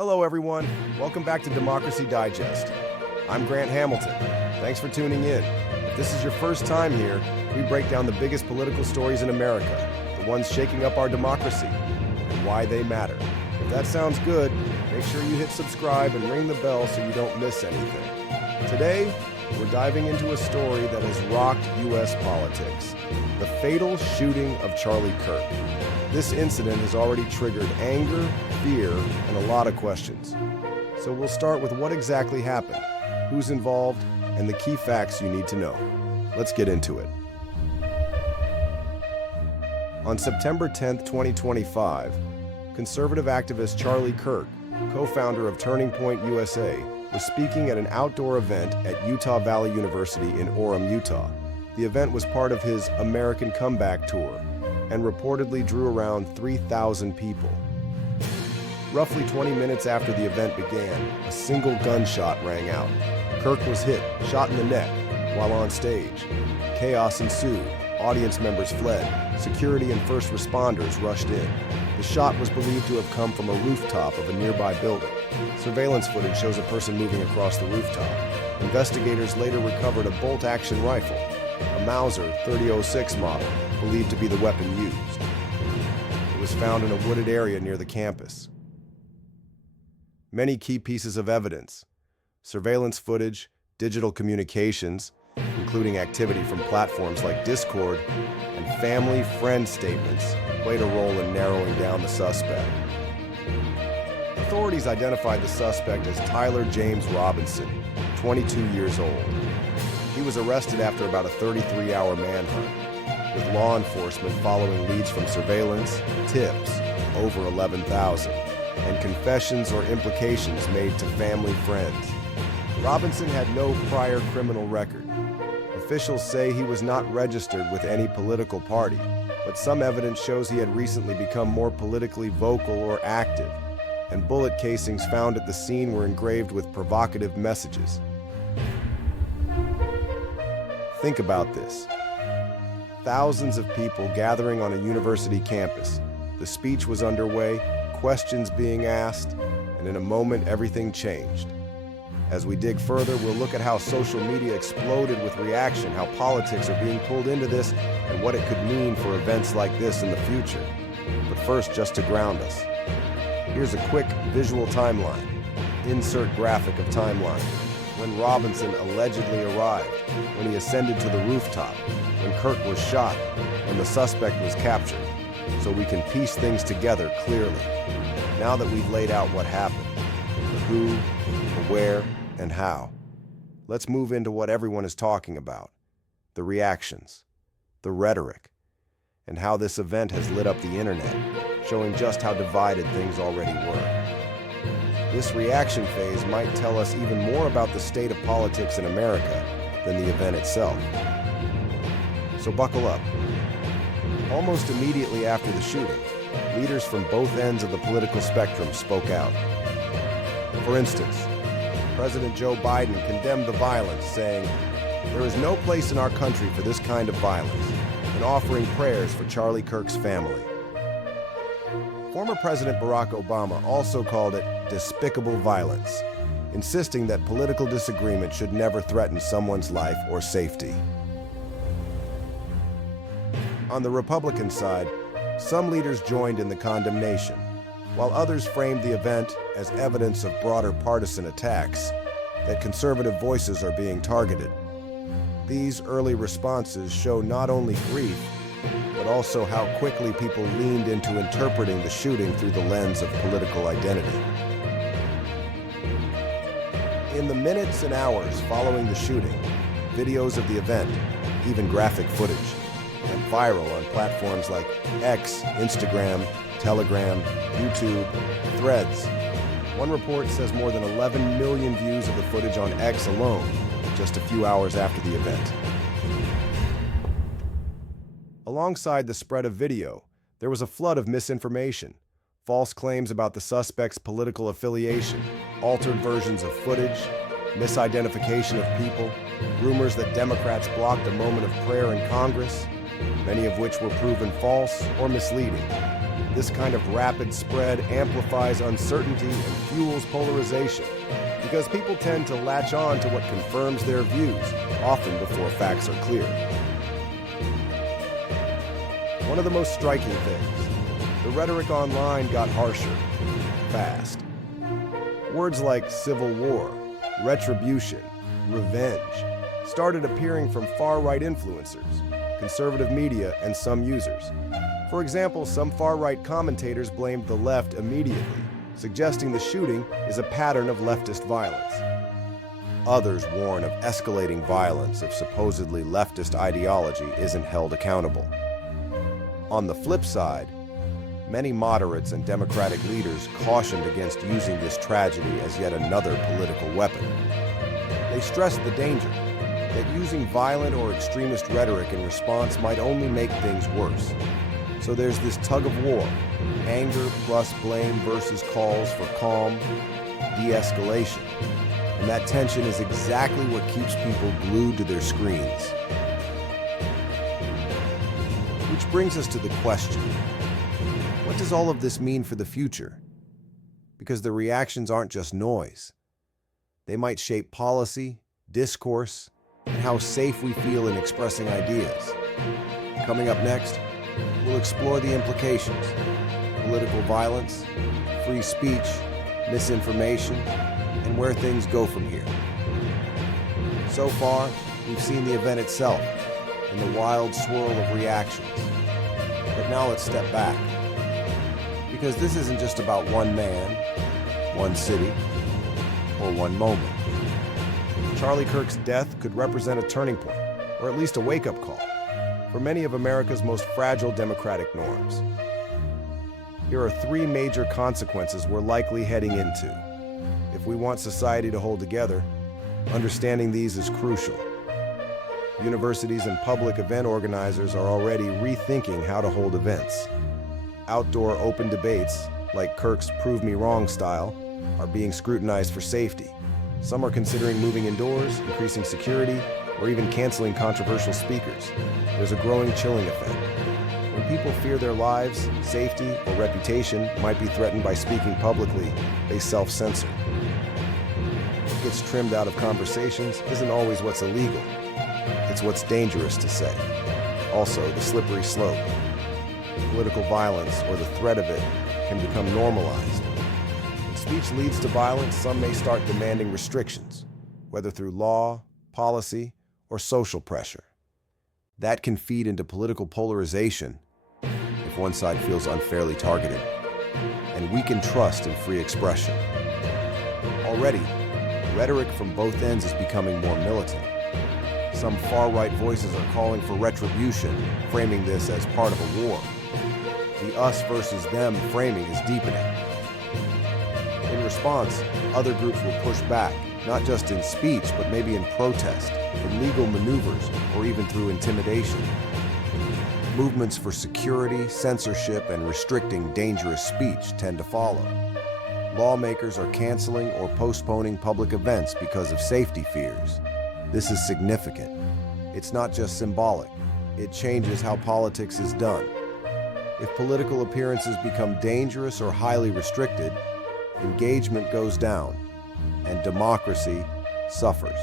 Hello, everyone. Welcome back to Democracy Digest. I'm Grant Hamilton. Thanks for tuning in. If this is your first time here, we break down the biggest political stories in America, the ones shaking up our democracy, and why they matter. If that sounds good, make sure you hit subscribe and ring the bell so you don't miss anything. Today, we're diving into a story that has rocked U.S. politics, the fatal shooting of Charlie Kirk. This incident has already triggered anger, fear, and a lot of questions. So we'll start with what exactly happened, who's involved, and the key facts you need to know. Let's get into it. On September 10, 2025, conservative activist Charlie Kirk, co-founder of Turning Point USA, was speaking at an outdoor event at Utah Valley University in Orem, Utah. The event was part of his American Comeback Tour and reportedly drew around 3,000 people. Roughly 20 minutes after the event began, a single gunshot rang out. Kirk was hit, shot in the neck, while on stage. Chaos ensued. Audience members fled. Security and first responders rushed in. The shot was believed to have come from a rooftop of a nearby building. Surveillance footage shows a person moving across the rooftop. Investigators later recovered a bolt-action rifle, a Mauser .30-06 model, believed to be the weapon used. It was found in a wooded area near the campus. Many key pieces of evidence, surveillance footage, digital communications, including activity from platforms like Discord, and family-friend statements, played a role in narrowing down the suspect. Authorities identified the suspect as Tyler James Robinson, 22 years old. He was arrested after about a 33-hour manhunt, with law enforcement following leads from surveillance, tips, over 11,000, and confessions or implications made to family friends. Robinson had no prior criminal record. Officials say he was not registered with any political party, but some evidence shows he had recently become more politically vocal or active, and bullet casings found at the scene were engraved with provocative messages. Think about this. Thousands of people gathering on a university campus. The speech was underway, questions being asked, and in a moment everything changed. As we dig further, we'll look at how social media exploded with reaction, how politics are being pulled into this, and what it could mean for events like this in the future. But first, just to ground us, here's a quick visual timeline. Insert graphic of timeline. When Robinson allegedly arrived, when he ascended to the rooftop, when Kirk was shot, when the suspect was captured, so we can piece things together clearly. Now that we've laid out what happened, the who, the where, and how, let's move into what everyone is talking about, the reactions, the rhetoric, and how this event has lit up the internet, showing just how divided things already were. This reaction phase might tell us even more about the state of politics in America than the event itself. So buckle up. Almost immediately after the shooting, leaders from both ends of the political spectrum spoke out. For instance, President Joe Biden condemned the violence, saying, "There is no place in our country for this kind of violence," and offering prayers for Charlie Kirk's family. Former President Barack Obama also called it despicable violence, insisting that political disagreement should never threaten someone's life or safety. On the Republican side, some leaders joined in the condemnation, while others framed the event as evidence of broader partisan attacks, that conservative voices are being targeted. These early responses show not only grief, but also how quickly people leaned into interpreting the shooting through the lens of political identity. In the minutes and hours following the shooting, videos of the event, even graphic footage, went viral on platforms like X, Instagram, Telegram, YouTube, Threads. One report says more than 11 million views of the footage on X alone, just a few hours after the event. Alongside the spread of video, there was a flood of misinformation, false claims about the suspect's political affiliation, altered versions of footage, misidentification of people, rumors that Democrats blocked a moment of prayer in Congress, many of which were proven false or misleading. This kind of rapid spread amplifies uncertainty and fuels polarization, because people tend to latch on to what confirms their views, often before facts are clear. One of the most striking things, the rhetoric online got harsher, fast. Words like civil war, retribution, revenge started appearing from far-right influencers, conservative media, and some users. For example, some far-right commentators blamed the left immediately, suggesting the shooting is a pattern of leftist violence. Others warn of escalating violence if supposedly leftist ideology isn't held accountable. On the flip side, many moderates and democratic leaders cautioned against using this tragedy as yet another political weapon. They stressed the danger that using violent or extremist rhetoric in response might only make things worse. So there's this tug of war, anger plus blame versus calls for calm, de-escalation. And that tension is exactly what keeps people glued to their screens. Which brings us to the question, what does all of this mean for the future? Because the reactions aren't just noise. They might shape policy, discourse, and how safe we feel in expressing ideas. Coming up next, we'll explore the implications: political violence, free speech, misinformation, and where things go from here. So far, we've seen the event itself and the wild swirl of reactions. But now let's step back. Because this isn't just about one man, one city, or one moment. Charlie Kirk's death could represent a turning point, or at least a wake-up call, for many of America's most fragile democratic norms. Here are three major consequences we're likely heading into. If we want society to hold together, understanding these is crucial. Universities and public event organizers are already rethinking how to hold events. Outdoor open debates, like Kirk's Prove Me Wrong style, are being scrutinized for safety. Some are considering moving indoors, increasing security, or even canceling controversial speakers. There's a growing chilling effect. When people fear their lives, safety, or reputation might be threatened by speaking publicly, they self-censor. What gets trimmed out of conversations isn't always what's illegal. It's what's dangerous to say. Also, the slippery slope. Political violence, or the threat of it, can become normalized. When speech leads to violence, some may start demanding restrictions, whether through law, policy, or social pressure. That can feed into political polarization if one side feels unfairly targeted, and weaken trust in free expression. Already, rhetoric from both ends is becoming more militant. Some far-right voices are calling for retribution, framing this as part of a war. The us versus them framing is deepening. In response, other groups will push back, not just in speech, but maybe in protest, in legal maneuvers, or even through intimidation. Movements for security, censorship, and restricting dangerous speech tend to follow. Lawmakers are canceling or postponing public events because of safety fears. This is significant. It's not just symbolic. It changes how politics is done. If political appearances become dangerous or highly restricted, engagement goes down, and democracy suffers.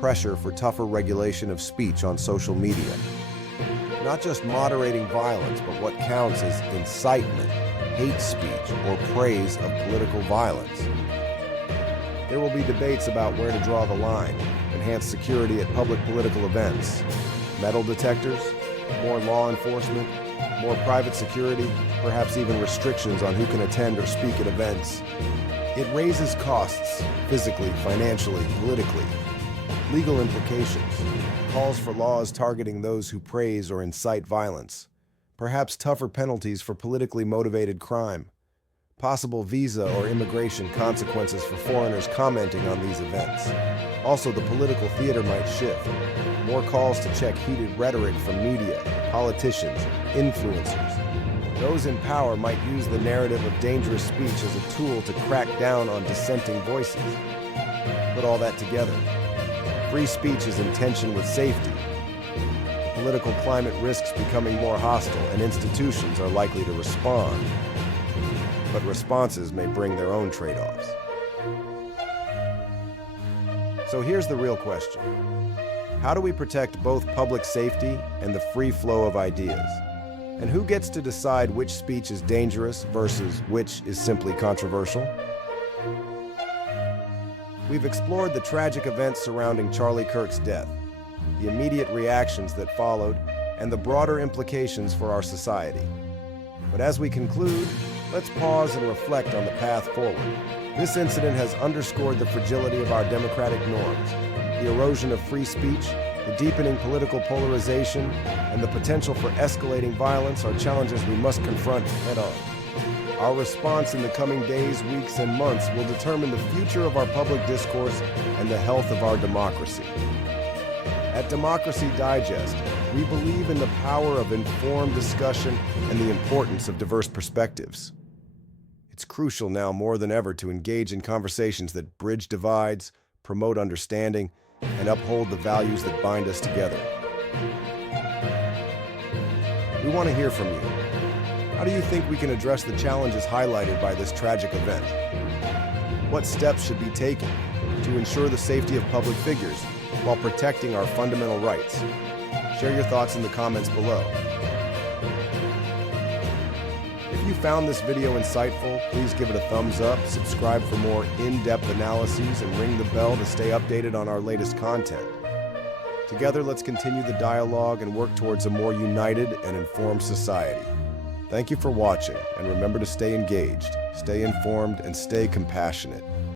Pressure for tougher regulation of speech on social media. Not just moderating violence, but what counts as incitement, hate speech, or praise of political violence. There will be debates about where to draw the line: enhanced security at public political events, metal detectors, more law enforcement, more private security, perhaps even restrictions on who can attend or speak at events. It raises costs, physically, financially, politically. Legal implications, calls for laws targeting those who praise or incite violence, perhaps tougher penalties for politically motivated crime, possible visa or immigration consequences for foreigners commenting on these events. Also, the political theater might shift. More calls to check heated rhetoric from media, politicians, influencers. Those in power might use the narrative of dangerous speech as a tool to crack down on dissenting voices. Put all that together. Free speech is in tension with safety. The political climate risks becoming more hostile and institutions are likely to respond. But responses may bring their own trade-offs. So here's the real question. How do we protect both public safety and the free flow of ideas? And who gets to decide which speech is dangerous versus which is simply controversial? We've explored the tragic events surrounding Charlie Kirk's death, the immediate reactions that followed, and the broader implications for our society. But as we conclude, let's pause and reflect on the path forward. This incident has underscored the fragility of our democratic norms, the erosion of free speech, the deepening political polarization, and the potential for escalating violence are challenges we must confront head-on. Our response in the coming days, weeks, and months will determine the future of our public discourse and the health of our democracy. At Democracy Digest, we believe in the power of informed discussion and the importance of diverse perspectives. It's crucial now more than ever to engage in conversations that bridge divides, promote understanding, and uphold the values that bind us together. We want to hear from you. How do you think we can address the challenges highlighted by this tragic event? What steps should be taken to ensure the safety of public figures while protecting our fundamental rights? Share your thoughts in the comments below. If you found this video insightful, please give it a thumbs up, subscribe for more in-depth analyses, and ring the bell to stay updated on our latest content. Together, let's continue the dialogue and work towards a more united and informed society. Thank you for watching, and remember to stay engaged, stay informed, and stay compassionate.